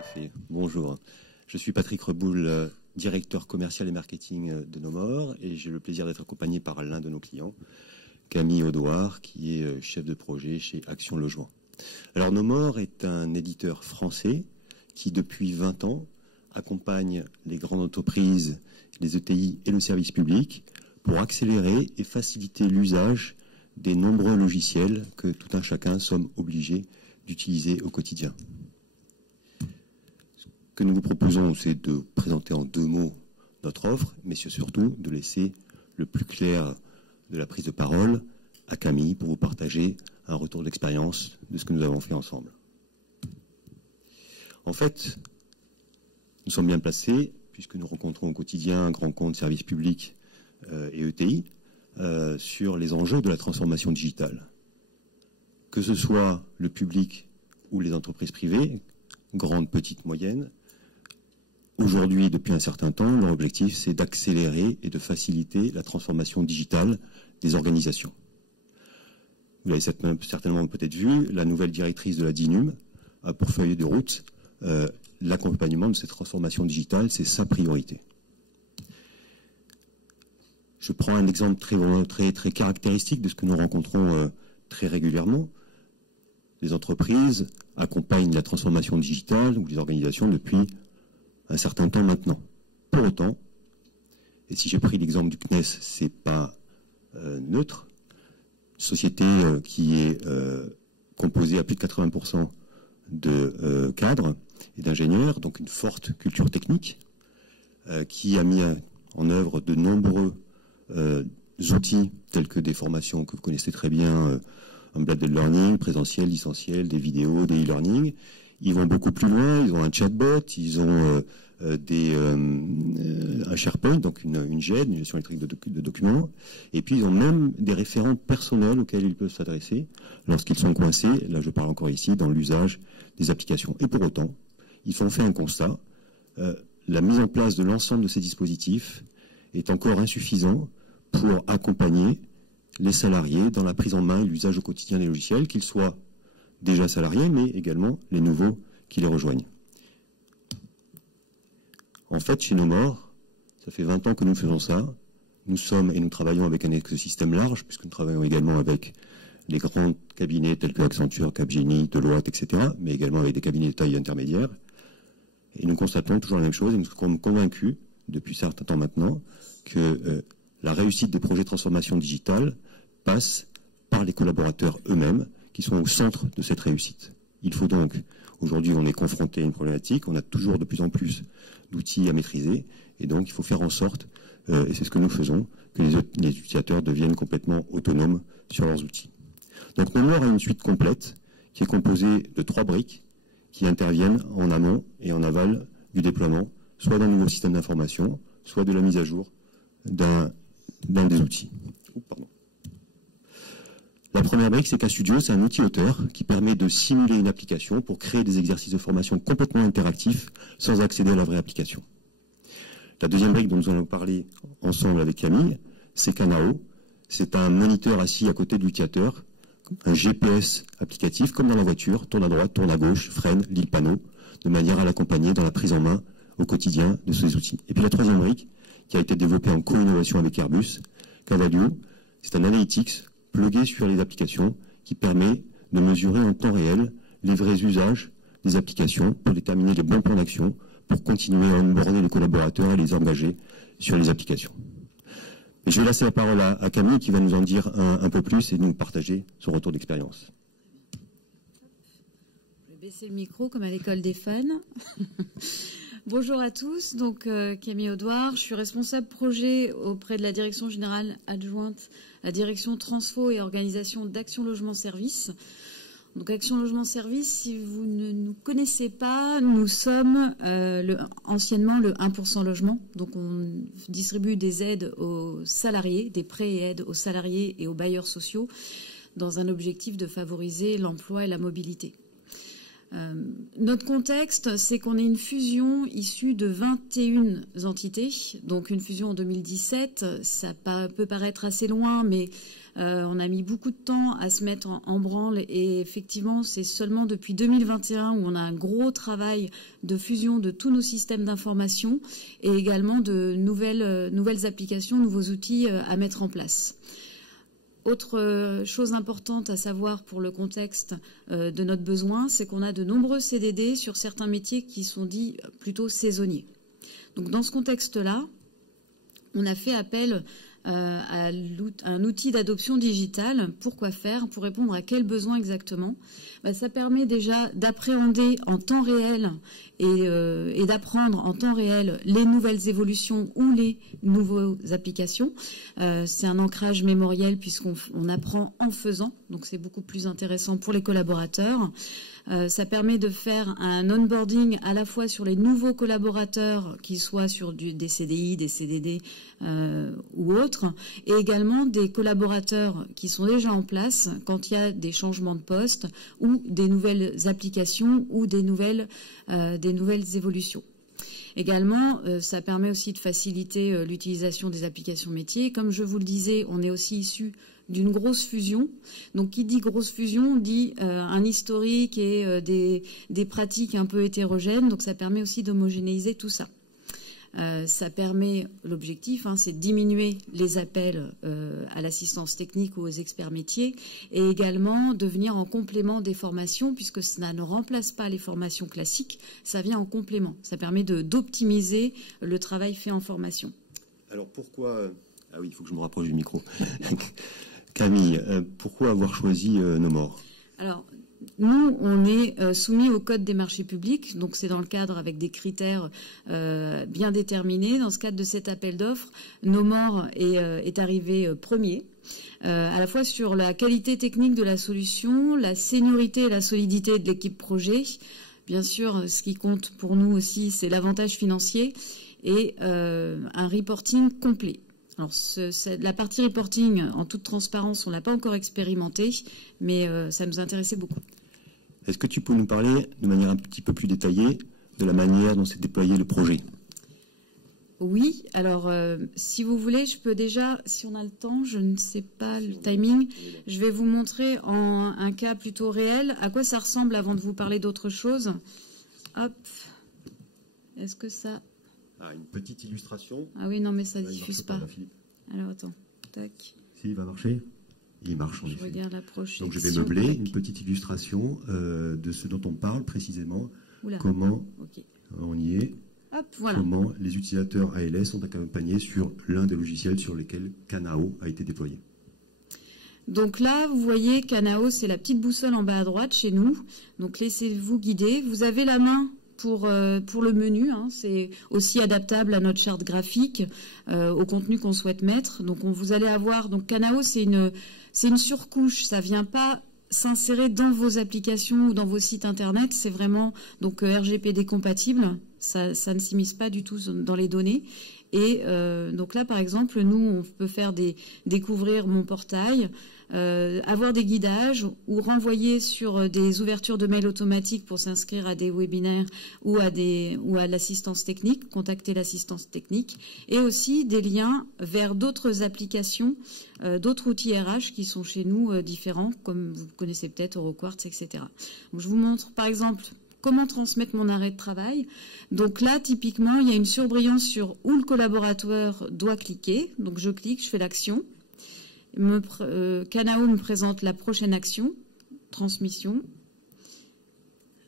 effet. Bonjour, je suis Patrick Reboul, directeur commercial et marketing de Nomore, et j'ai le plaisir d'être accompagné par l'un de nos clients, Camille Audouard, qui est chef de projet chez Action Logement. Alors Nomore est un éditeur français qui, depuis 20 ans, accompagne les grandes entreprises, les ETI et le service public pour accélérer et faciliter l'usage des nombreux logiciels que tout un chacun sommes obligés d'utiliser au quotidien. Ce que nous vous proposons, c'est de présenter en 2 mots notre offre, mais surtout de laisser le plus clair de la prise de parole à Camille pour vous partager un retour d'expérience de ce que nous avons fait ensemble. En fait, nous sommes bien placés, puisque nous rencontrons au quotidien un grand compte service public et ETI, sur les enjeux de la transformation digitale. Que ce soit le public ou les entreprises privées, grandes, petites, moyennes, aujourd'hui, depuis un certain temps, leur objectif, c'est d'accélérer et de faciliter la transformation digitale des organisations. Vous l'avez certainement peut-être vu, la nouvelle directrice de la DINUM a pour feuille de route l'accompagnement de cette transformation digitale, c'est sa priorité. Je prends un exemple très caractéristique de ce que nous rencontrons très régulièrement. Les entreprises accompagnent la transformation digitale ou les organisations depuis un certain temps maintenant. Pour autant, et si j'ai pris l'exemple du CNES, c'est pas neutre, société qui est composée à plus de 80% de cadres et d'ingénieurs, donc une forte culture technique, qui a mis en œuvre de nombreux outils tels que des formations que vous connaissez très bien, un blended learning, présentiel, distanciel, des vidéos, des e-learning. Ils vont beaucoup plus loin, ils ont un chatbot, ils ont un SharePoint, donc une GED, une gestion électrique de documents, et puis ils ont même des référents personnels auxquels ils peuvent s'adresser lorsqu'ils sont coincés, là je parle encore ici, dans l'usage des applications. Et pour autant, ils ont fait un constat, la mise en place de l'ensemble de ces dispositifs est encore insuffisant pour accompagner les salariés dans la prise en main et l'usage au quotidien des logiciels, qu'ils soient déjà salariés, mais également les nouveaux qui les rejoignent. En fait, chez Nomore, ça fait 20 ans que nous faisons ça. Nous sommes et nous travaillons avec un écosystème large, puisque nous travaillons également avec les grands cabinets tels que Accenture, Capgemini, Deloitte, etc., mais également avec des cabinets de taille intermédiaire. Et nous constatons toujours la même chose, et nous sommes convaincus, depuis certains temps maintenant, que la réussite des projets de transformation digitale passe par les collaborateurs eux-mêmes, qui sont au centre de cette réussite. Il faut donc, aujourd'hui on est confronté à une problématique, on a toujours de plus en plus d'outils à maîtriser, et donc il faut faire en sorte, et c'est ce que nous faisons, que les utilisateurs deviennent complètement autonomes sur leurs outils. Donc Nomore a une suite complète, qui est composée de 3 briques, qui interviennent en amont et en aval du déploiement, soit d'un nouveau système d'information, soit de la mise à jour d'un des outils. La première brique, c'est KStudio, c'est un outil auteur qui permet de simuler une application pour créer des exercices de formation complètement interactifs sans accéder à la vraie application. La deuxième brique dont nous allons parler ensemble avec Camille, c'est Kanao. C'est un moniteur assis à côté de l'utilisateur, un GPS applicatif, comme dans la voiture, tourne à droite, tourne à gauche, freine, lit le panneau, de manière à l'accompagner dans la prise en main au quotidien de ces outils. Et puis la troisième brique, qui a été développée en co-innovation avec Airbus, Cavalio, c'est un analytics plugué sur les applications qui permet de mesurer en temps réel les vrais usages des applications pour déterminer les bons plans d'action pour continuer à onboarder les collaborateurs et les engager sur les applications. Et je vais laisser la parole à Camille qui va nous en dire un peu plus et nous partager son retour d'expérience. Je vais baisser le micro comme à l'école des fans. Bonjour à tous, donc Camille Audouard, je suis responsable projet auprès de la direction générale adjointe à la direction transfo et organisation d'Action Logement Service. Donc Action Logement Service, si vous ne nous connaissez pas, nous sommes anciennement le 1% logement. Donc on distribue des aides aux salariés, des prêts et aides aux salariés et aux bailleurs sociaux dans un objectif de favoriser l'emploi et la mobilité. Notre contexte, c'est qu'on est une fusion issue de 21 entités, donc une fusion en 2017, ça peut paraître assez loin, mais On a mis beaucoup de temps à se mettre en branle et effectivement, c'est seulement depuis 2021 où on a un gros travail de fusion de tous nos systèmes d'information et également de nouvelles applications, nouveaux outils à mettre en place. Autre chose importante à savoir pour le contexte de notre besoin, c'est qu'on a de nombreux CDD sur certains métiers qui sont dits plutôt saisonniers. Donc dans ce contexte-là, on a fait appel à un outil d'adoption digitale. Pourquoi faire? Pour répondre à quels besoins exactement? Ça permet déjà d'appréhender en temps réel et d'apprendre en temps réel les nouvelles évolutions ou les nouvelles applications. C'est un ancrage mémoriel puisqu'on apprend en faisant, donc c'est beaucoup plus intéressant pour les collaborateurs. Ça permet de faire un onboarding à la fois sur les nouveaux collaborateurs, qu'ils soient sur des CDI, des CDD ou autres, et également des collaborateurs qui sont déjà en place quand il y a des changements de poste ou des nouvelles applications ou des nouvelles évolutions. Également, ça permet aussi de faciliter l'utilisation des applications métiers. Comme je vous le disais, on est aussi issu d'une grosse fusion. Donc, qui dit grosse fusion dit un historique et des pratiques un peu hétérogènes. Donc, ça permet aussi d'homogénéiser tout ça. Ça permet, l'objectif, c'est de diminuer les appels à l'assistance technique ou aux experts métiers et également de venir en complément des formations puisque ça ne remplace pas les formations classiques, ça vient en complément. Ça permet d'optimiser le travail fait en formation. Alors pourquoi... Ah oui, il faut que je me rapproche du micro. Camille, pourquoi avoir choisi Nomore? Alors, nous, on est soumis au Code des marchés publics, donc c'est dans le cadre avec des critères bien déterminés. Dans ce cadre de cet appel d'offres, Nomore est arrivé premier, à la fois sur la qualité technique de la solution, la seniorité et la solidité de l'équipe projet. Bien sûr, ce qui compte pour nous aussi, c'est l'avantage financier et un reporting complet. Alors, la partie reporting, en toute transparence, on ne l'a pas encore expérimenté, mais ça nous intéressait beaucoup. Est-ce que tu peux nous parler de manière un petit peu plus détaillée de la manière dont s'est déployé le projet? Oui, alors si vous voulez, je peux déjà, si on a le temps, je ne sais pas le timing, je vais vous montrer en un cas plutôt réel à quoi ça ressemble avant de vous parler d'autre chose. Hop, est-ce que ça... Ah, une petite illustration. Ah oui, non, mais ça ne diffuse pas. Alors, attends. Tac. Si, il va marcher. Il marche, en effet. Je regarde la projection. Donc, je vais meubler une petite illustration de ce dont on parle précisément. Oula. Comment, okay. On y est, hop, voilà. Comment les utilisateurs ALS sont accompagnés sur l'un des logiciels sur lesquels Kanao a été déployé. Donc là, vous voyez, Kanao, c'est la petite boussole en bas à droite chez nous. Donc, laissez-vous guider. Vous avez la main pour le menu, c'est aussi adaptable à notre charte graphique, au contenu qu'on souhaite mettre. Donc vous allez avoir, donc Kanao c'est une surcouche, ça vient pas s'insérer dans vos applications ou dans vos sites internet, c'est vraiment donc RGPD compatible, ça ne s'immisce pas du tout dans les données. Et donc là par exemple, nous on peut faire découvrir mon portail, avoir des guidages ou renvoyer sur des ouvertures de mails automatiques pour s'inscrire à des webinaires ou à l'assistance technique, contacter l'assistance technique, et aussi des liens vers d'autres applications, d'autres outils RH qui sont chez nous différents, comme vous connaissez peut-être EuroQuartz, etc. Donc, je vous montre par exemple comment transmettre mon arrêt de travail. Donc là, typiquement, il y a une surbrillance sur où le collaborateur doit cliquer. Donc je clique, je fais l'action. Kanao me présente la prochaine action, transmission.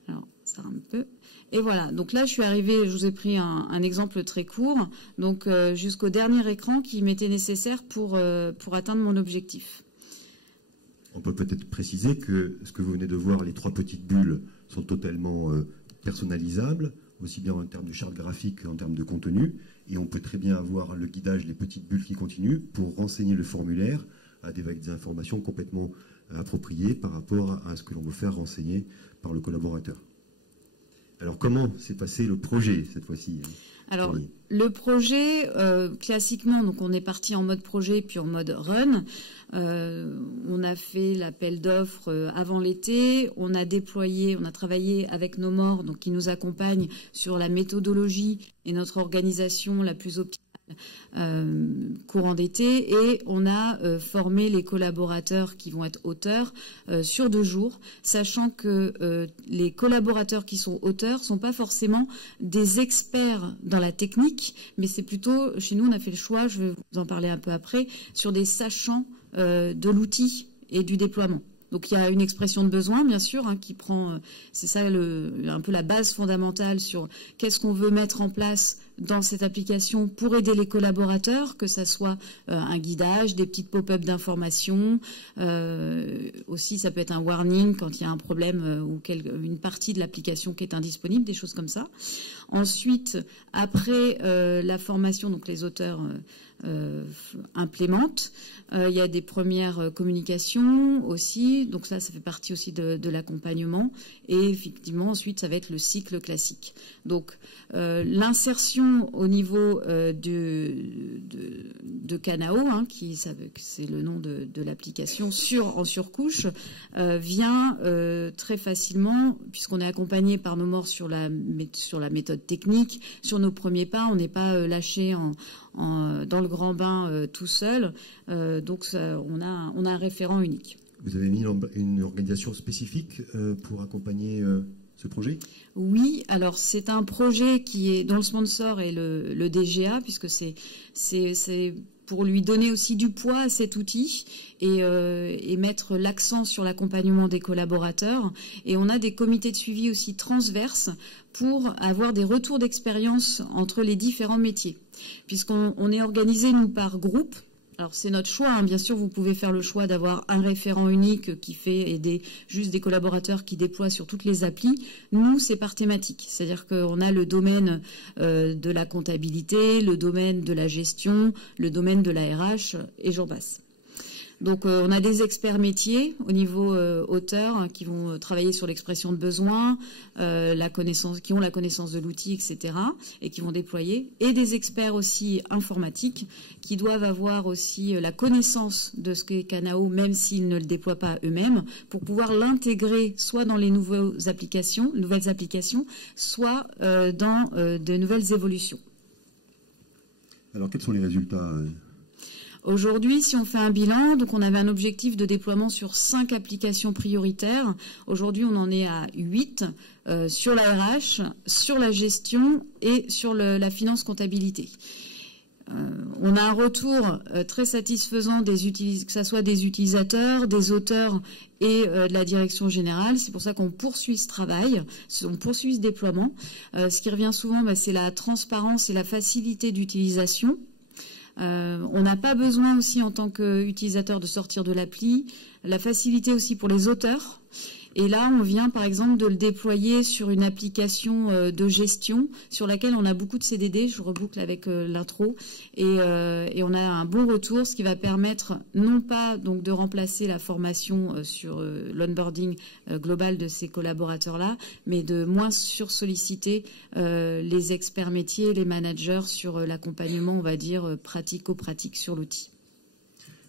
Alors, ça un peu. Et voilà, donc là, je suis arrivée, je vous ai pris un exemple très court, donc jusqu'au dernier écran qui m'était nécessaire pour atteindre mon objectif. On peut peut-être préciser que ce que vous venez de voir, les 3 petites bulles, sont totalement personnalisables, aussi bien en termes de charte graphique qu'en termes de contenu. Et on peut très bien avoir le guidage, les petites bulles qui continuent, pour renseigner le formulaire avec des informations complètement appropriées par rapport à ce que l'on veut faire renseigner par le collaborateur. Alors, comment s'est passé le projet cette fois-ci? Alors, le projet, classiquement, donc on est parti en mode projet puis en mode run. On a fait l'appel d'offres avant l'été. On a travaillé avec Nomore, donc qui nous accompagne sur la méthodologie et notre organisation la plus optimale courant d'été, et on a formé les collaborateurs qui vont être auteurs sur 2 jours, sachant que les collaborateurs qui sont auteurs sont pas forcément des experts dans la technique, mais c'est plutôt, chez nous on a fait le choix, je vais vous en parler un peu après, sur des sachants de l'outil et du déploiement. Donc il y a une expression de besoin, bien sûr, qui prend, c'est ça un peu la base fondamentale sur qu'est-ce qu'on veut mettre en place dans cette application pour aider les collaborateurs, que ça soit un guidage, des petites pop-up d'informations, aussi ça peut être un warning quand il y a un problème ou une partie de l'application qui est indisponible, des choses comme ça. Ensuite, après la formation, donc les auteurs implémentent. Il y a des premières communications aussi, donc ça fait partie aussi de l'accompagnement. Et effectivement, ensuite, ça va être le cycle classique. Donc, l'insertion au niveau de Kanao, c'est le nom de l'application, en surcouche, vient très facilement, puisqu'on est accompagné par nos morts sur la méthode technique, sur nos premiers pas, on n'est pas lâché dans le grand bain tout seul, donc on a un référent unique. Vous avez mis une organisation spécifique pour accompagner ce projet ? Oui, alors c'est un projet dont le sponsor est le DGA, puisque c'est pour lui donner aussi du poids à cet outil et mettre l'accent sur l'accompagnement des collaborateurs. Et on a des comités de suivi aussi transverses pour avoir des retours d'expérience entre les différents métiers, puisqu'on est organisé, nous, par groupe. Alors c'est notre choix, bien sûr, vous pouvez faire le choix d'avoir un référent unique qui fait aider juste des collaborateurs qui déploient sur toutes les applis. Nous, c'est par thématique, c'est-à-dire qu'on a le domaine de la comptabilité, le domaine de la gestion, le domaine de la RH, et j'en passe. Donc on a des experts métiers au niveau auteur qui vont travailler sur l'expression de besoin, qui ont la connaissance de l'outil, etc. et qui vont déployer, et des experts aussi informatiques qui doivent avoir aussi la connaissance de ce qu'est Kanao, même s'ils ne le déploient pas eux-mêmes, pour pouvoir l'intégrer soit dans les nouvelles applications, soit dans de nouvelles évolutions. Alors quels sont les résultats Aujourd'hui, si on fait un bilan, donc on avait un objectif de déploiement sur 5 applications prioritaires. Aujourd'hui, on en est à 8 sur la RH, sur la gestion et sur la finance comptabilité. On a un retour très satisfaisant que ce soit des utilisateurs, des auteurs et de la direction générale. C'est pour ça qu'on poursuit ce travail, on poursuit ce déploiement. Ce qui revient souvent, c'est la transparence et la facilité d'utilisation. On n'a pas besoin aussi en tant qu'utilisateur de sortir de l'appli, la facilité aussi pour les auteurs. Et là, on vient par exemple de le déployer sur une application de gestion sur laquelle on a beaucoup de CDD, je reboucle avec l'intro, et on a un bon retour, ce qui va permettre non pas donc de remplacer la formation sur l'onboarding global de ces collaborateurs-là, mais de moins sursolliciter les experts métiers, les managers sur l'accompagnement, on va dire, pratico-pratique sur l'outil.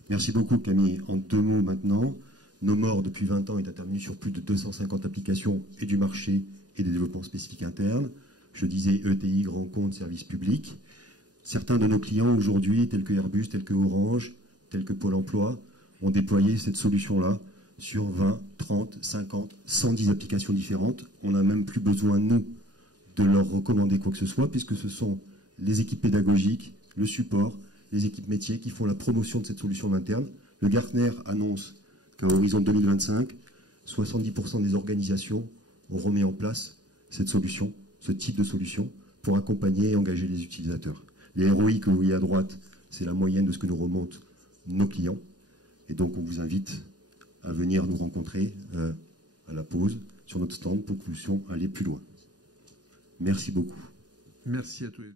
Merci beaucoup Camille. En 2 mots maintenant. Nos morts, depuis 20 ans, est intervenu sur plus de 250 applications et du marché et des développements spécifiques internes. Je disais ETI, grands comptes, services publics. Certains de nos clients aujourd'hui, tels que Airbus, tels que Orange, tels que Pôle emploi, ont déployé cette solution-là sur 20, 30, 50, 110 applications différentes. On n'a même plus besoin, nous, de leur recommander quoi que ce soit, puisque ce sont les équipes pédagogiques, le support, les équipes métiers qui font la promotion de cette solution en interne. Le Gartner annonce qu'à horizon 2025, 70% des organisations auront mis en place cette solution, ce type de solution, pour accompagner et engager les utilisateurs. Les ROI que vous voyez à droite, c'est la moyenne de ce que nous remontent nos clients. Et donc, on vous invite à venir nous rencontrer à la pause sur notre stand pour que nous puissions aller plus loin. Merci beaucoup. Merci à tous les deux.